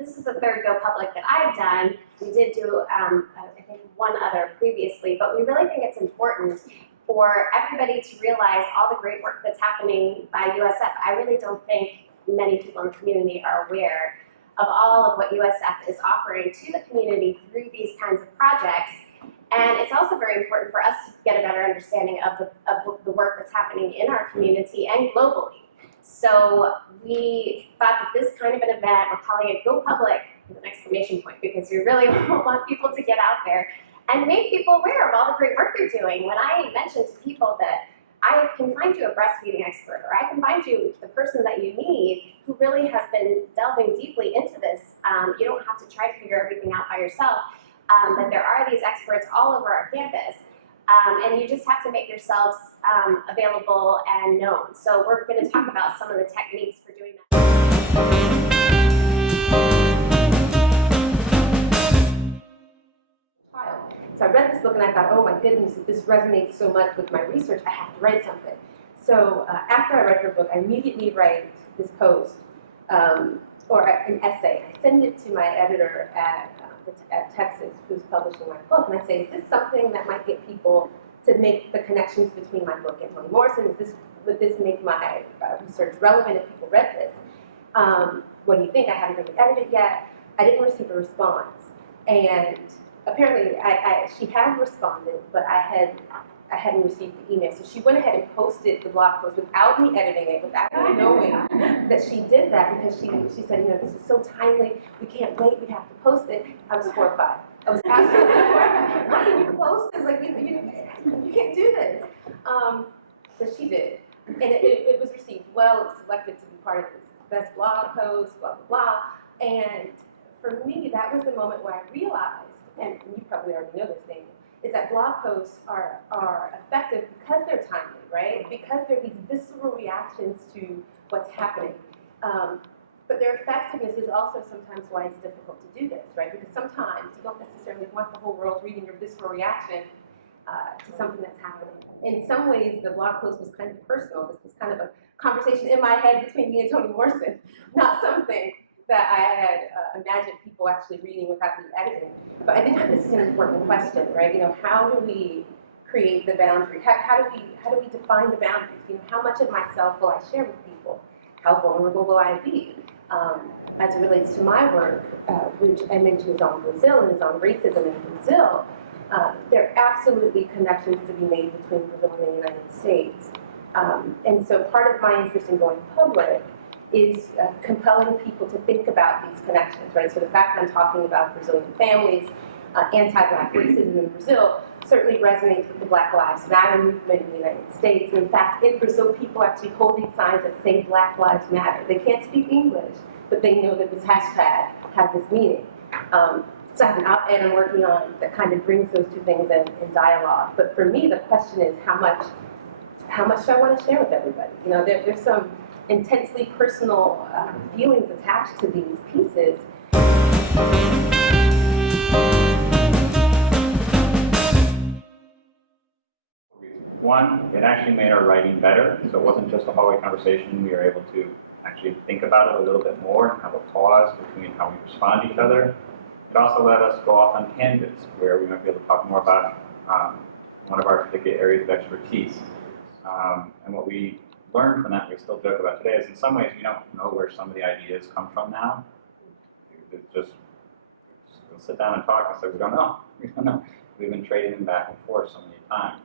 this is the third Go Public that I've done. We did do, I think, one other previously, but we really think it's important for everybody to realize all the great work that's happening by USF. I really don't think many people in the community are aware of all of what USF is offering to the community through these kinds of projects. And it's also very important for us to get a better understanding of the work that's happening in our community and globally. So we thought that this kind of an event, we're calling it Go Public with an exclamation point, because we really want people to get out there and make people aware of all the great work they're doing. When I mention to people that I can find you a breastfeeding expert, or I can find you the person that you need who really has been delving deeply into this, you don't have to try to figure everything out by yourself, that there are these experts all over our campus. And you just have to make yourselves available and known. So we're going to talk about some of the techniques for doing that. So I read this book and I thought, oh my goodness, this resonates so much with my research, I have to write something. So after I read her book, I immediately write this post or an essay. I send it to my editor at Texas, who's publishing my book, and I say, is this something that might get people to make the connections between my book and Toni Morrison? Would this make my research relevant if people read this? What do you think? I haven't really edited yet. I didn't receive a response, and apparently she had responded, but I hadn't received the email. So she went ahead and posted the blog post without me editing it, without me knowing that she did that, because she said, this is so timely, we can't wait, we have to post it. I was horrified. I was absolutely horrified. How can you post this? Like, you can't do this. But she did. And it was received well. It was selected to be part of this best blog post, blah, blah, blah. And for me, that was the moment where I realized, and you probably already know this, Damon, is that blog posts are effective because they're timely, right? Because they're these visceral reactions to what's happening. But their effectiveness is also sometimes why it's difficult to do this, right? Because sometimes you don't necessarily want the whole world reading your visceral reaction to something that's happening. In some ways, the blog post was kind of personal. This was kind of a conversation in my head between me and Toni Morrison, not something that I had imagined people actually reading without me editing. But I think that this is an important question, right? How do we create the boundary? How do we define the boundaries? How much of myself will I share with people? How vulnerable will I be? As it relates to my work, which I mentioned is on Brazil and is on racism in Brazil, there are absolutely connections to be made between Brazil and the United States. And so part of my interest in going public is compelling people to think about these connections, right? So the fact that I'm talking about Brazilian families, anti-Black racism in Brazil, certainly resonates with the Black Lives Matter movement in the United States. And in fact, in Brazil, people are actually holding signs that say Black Lives Matter. They can't speak English, but they know that this hashtag has this meaning. So I have an op-ed I'm working on that kind of brings those two things in dialogue. But for me, the question is how much do I want to share with everybody? There's some intensely personal feelings attached to these pieces. One, it actually made our writing better, so it wasn't just a hallway conversation. We were able to actually think about it a little bit more and have a pause between how we respond to each other. It also let us go off on tangents where we might be able to talk more about one of our particular areas of expertise. And what we learned from that, we still joke about today, is in some ways we don't know where some of the ideas come from now. It's just we'll sit down and talk and say, we don't know. We've been trading them back and forth so many times.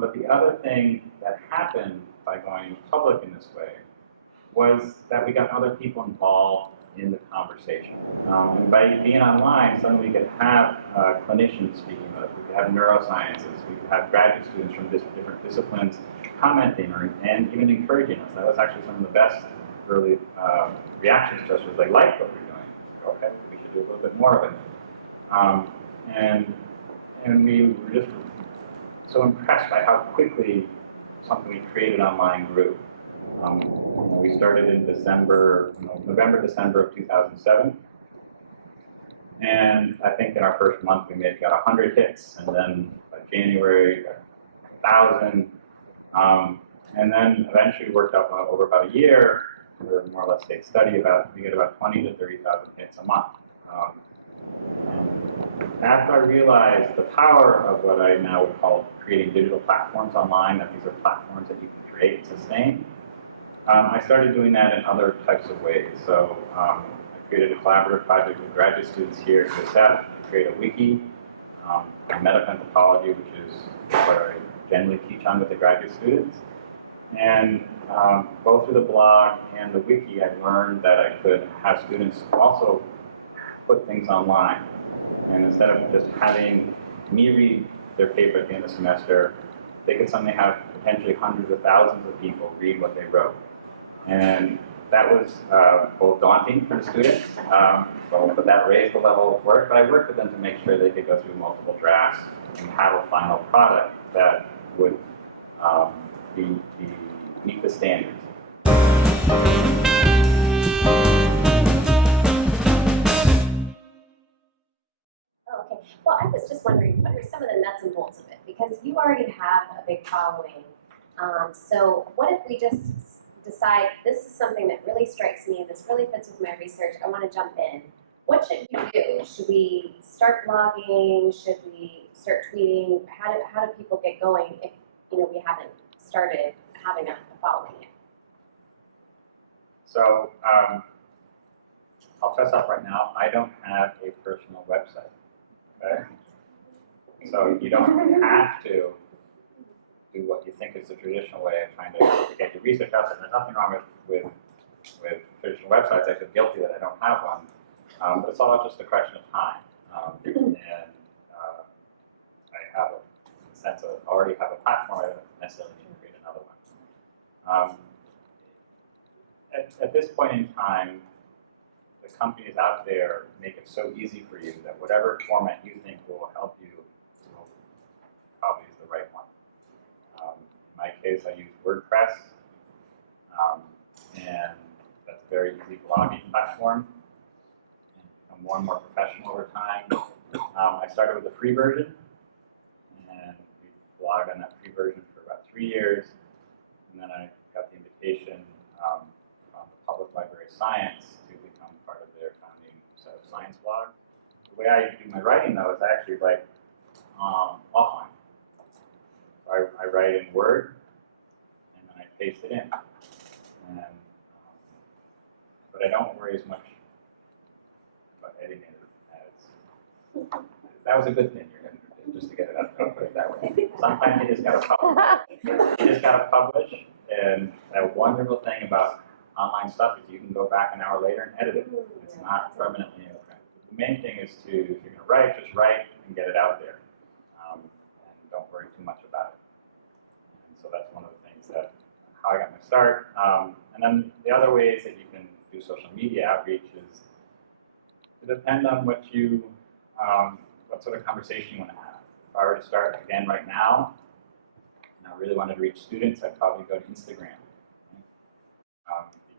But the other thing that happened by going public in this way was that we got other people involved in the conversation. And by being online, suddenly we could have clinicians speaking with us, we could have neurosciences, we could have graduate students from different disciplines commenting and even encouraging us. That was actually some of the best early reactions to us, was they liked what we're doing. Okay, we should do a little bit more of it. And we were just so impressed by how quickly something we created online grew. We started in November, December of 2007. And I think in our first month we maybe got 100 hits, and then by January, 1,000. And then eventually worked up over about a year where more or less they study about, we get about 20 to 30,000 hits a month. And after I realized the power of what I now would call creating digital platforms online, that these are platforms that you can create and sustain, I started doing that in other types of ways. So I created a collaborative project with graduate students here at USF to create a wiki on medical anthropology, which is what I generally teach on with the graduate students. And both through the blog and the wiki, I learned that I could have students also put things online. And instead of just having me read their paper at the end of the semester, they could suddenly have potentially hundreds of thousands of people read what they wrote. And that was both daunting for the students, but that raised the level of work. But I worked with them to make sure they could go through multiple drafts and have a final product that would meet the standards. Okay, well, I was just wondering, what are some of the nuts and bolts of it? Because you already have a big following. So what if we just decide this is something that really strikes me, this really fits with my research, I want to jump in. What should we do? Should we start blogging? Should we start tweeting? How do people get going if we haven't started having a following yet? So I'll fess up right now, I don't have a personal website. Okay? So you don't have to do what you think is the traditional way of trying to get your research out there. There's nothing wrong with traditional websites. I feel guilty that I don't have one. But it's all just a question of time. And I have in a sense, I already have a platform. I don't necessarily need to create another one. At this point in time, the companies out there make it so easy for you that whatever format you think will help you probably is the right one. In my case, I use WordPress, and that's a very easy blogging platform. I'm more and more professional over time. I started with the free version, and we blogged on that free version for about 3 years, and then I got the invitation from the Public Library of Science to become part of their founding set of science blogs. The way I do my writing, though, is I actually write offline. So I write in Word, and then I paste it in. And, but I don't worry as much about editing it as that was a good thing you're going to do, just to get it up. I'll put it that way. Sometimes you just got to publish. You just got to publish, and that wonderful thing about online stuff is you can go back an hour later and edit it. It's not permanently in print. The main thing is to, if you're going to write, just write and get it out there, and don't worry too much about it. And so that's one of the things that how I got my start. And then the other ways that you can do social media outreach is to depend on what you, what sort of conversation you want to have. If I were to start again right now, and I really wanted to reach students, I'd probably go to Instagram,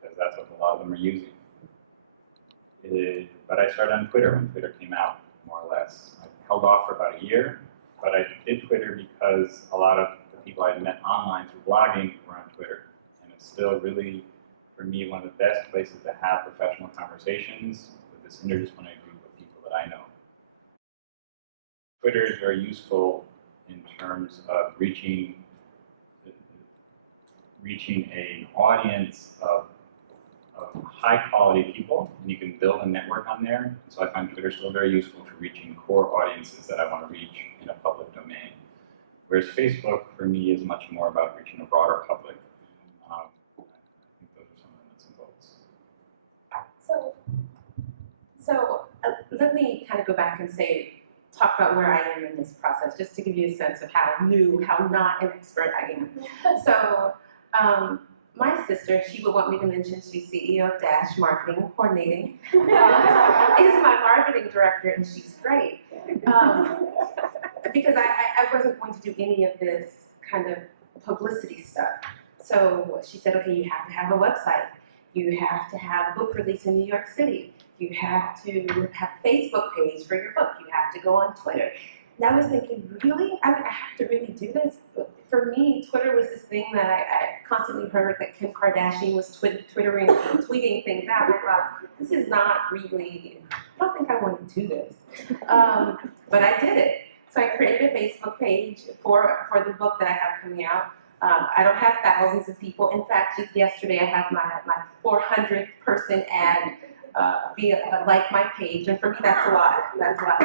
because that's what a lot of them are using. But I started on Twitter when Twitter came out, more or less. I held off for about a year, but I did Twitter because a lot of the people I met online through blogging were on Twitter. And it's still really, for me, one of the best places to have professional conversations with this interdisciplinary group of people that I know. Twitter is very useful in terms of reaching an audience of high quality people, and you can build a network on there. So I find Twitter still very useful for reaching core audiences that I want to reach in a public domain. Whereas Facebook, for me, is much more about reaching a broader public. I think those are some of the nuts and bolts. So let me kind of go back and talk about where I am in this process, just to give you a sense of how new, how not an expert I am. So my sister, she would want me to mention, she's CEO of Dash Marketing Coordinating, is my marketing director, and she's great. Because I wasn't going to do any of this kind of publicity stuff. So she said, okay, you have to have a website. You have to have a book release in New York City. You have to have a Facebook page for your book. You have to go on Twitter. And I was thinking, really? I mean, I have to really do this? But for me, Twitter was this thing that I constantly heard that Kim Kardashian was tweeting things out. And I thought, this is not really, I don't think I want to do this. But I did it. So I created a Facebook page for the book that I have coming out. I don't have thousands of people. In fact, just yesterday, I had my 400th person ad like my page, and for me, that's a lot. That's a lot.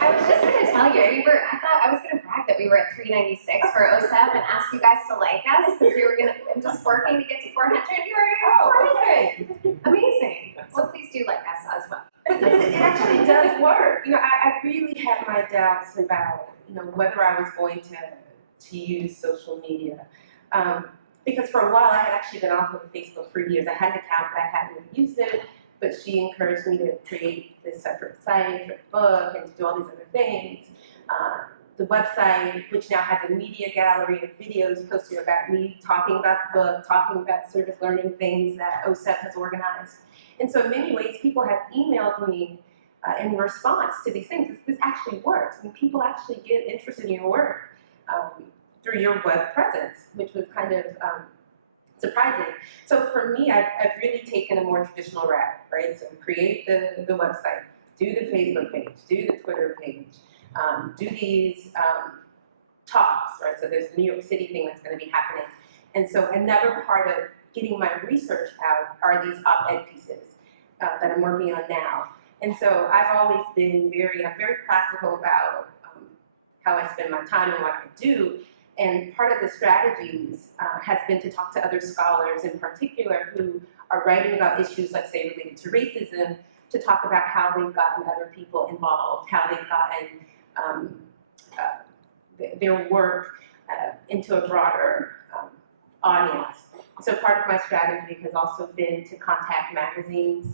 I was just going to tell you, I thought I was going to brag that we were at 396 for OSEP and ask you guys to like us because we were just working to get to 400. You were at 400. Amazing. Well, please do like us as well. But it actually does work. You know, I really had my doubts about, you know, whether I was going to use social media. Because for a while I had actually been off of Facebook for years. I had an account, but I hadn't used it. But she encouraged me to create this separate site for the book and to do all these other things. The website, which now has a media gallery of videos posted about me, talking about the book, talking about service learning things that OSEP has organized. And so in many ways, people have emailed me in response to these things. This actually works. I mean, people actually get interested in your work through your web presence, which was kind of surprising. So for me, I've really taken a more traditional route, right? So create the website, do the Facebook page, do the Twitter page, do these talks, right? So there's the New York City thing that's going to be happening. And so another part of getting my research out are these op-ed pieces that I'm working on now. And so I've always been I'm very practical about how I spend my time and what I do. And part of the strategies has been to talk to other scholars in particular who are writing about issues, let's say, related to racism, to talk about how they've gotten other people involved, how they've gotten their work into a broader audience. So part of my strategy has also been to contact magazines,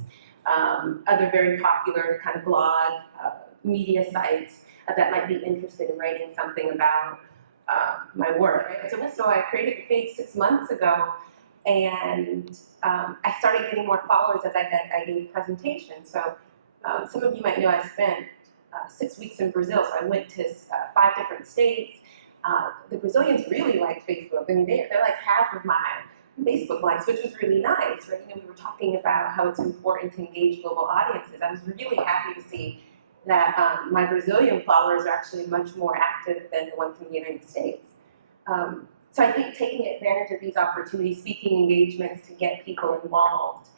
other very popular kind of blog media sites that might be interested in writing something about my work. Right? So I created the page 6 months ago, and I started getting more followers as I gave presentations. So some of you might know I spent 6 weeks in Brazil, so I went to 5 different states. The Brazilians really liked Facebook. I mean, they're like half of my Facebook likes, which was really nice, right? You know, we were talking about how it's important to engage global audiences. I was really happy to see that my Brazilian followers are actually much more active than the ones in the United States. So I think taking advantage of these opportunities, speaking engagements to get people involved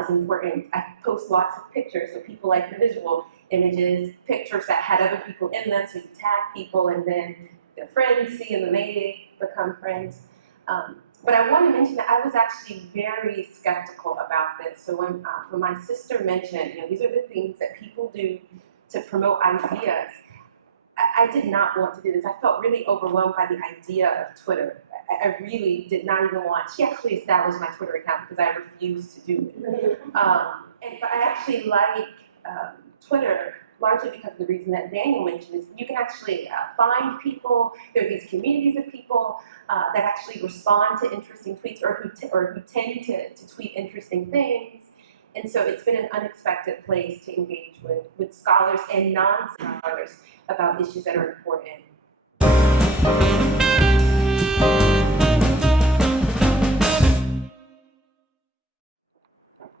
is important. I post lots of pictures, so people like the visual images, pictures that had other people in them, so you tag people and then their friends see and then they become friends. But I want to mention that I was actually very skeptical about this. So when my sister mentioned, you know, these are the things that people do to promote ideas, I did not want to do this. I felt really overwhelmed by the idea of Twitter. I really did not even want, she actually established my Twitter account because I refused to do it. But I actually like Twitter largely because of the reason that Daniel mentioned is you can actually find people, there are these communities of people that actually respond to interesting tweets or who tend to tweet interesting things. And so it's been an unexpected place to engage with scholars and non-scholars about issues that are important.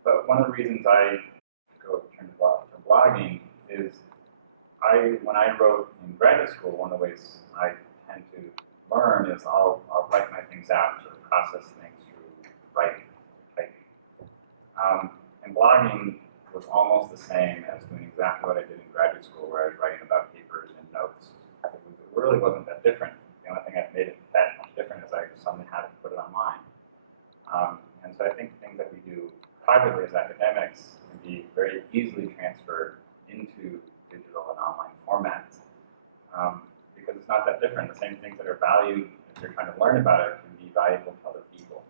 But one of the reasons I turn to blogging is when I wrote in graduate school, one of the ways I tend to learn is I'll write my things out, sort of process things through writing, typing. And blogging was almost the same as doing exactly what I did in graduate school, where I was writing about papers and notes. It really wasn't that different. The only thing that made it that much different is I suddenly had to put it online. And so I think things that we do privately as academics can be very easily transferred into digital and online formats. Because it's not that different. The same things that are valued if you're trying to learn about it can be valuable to other people.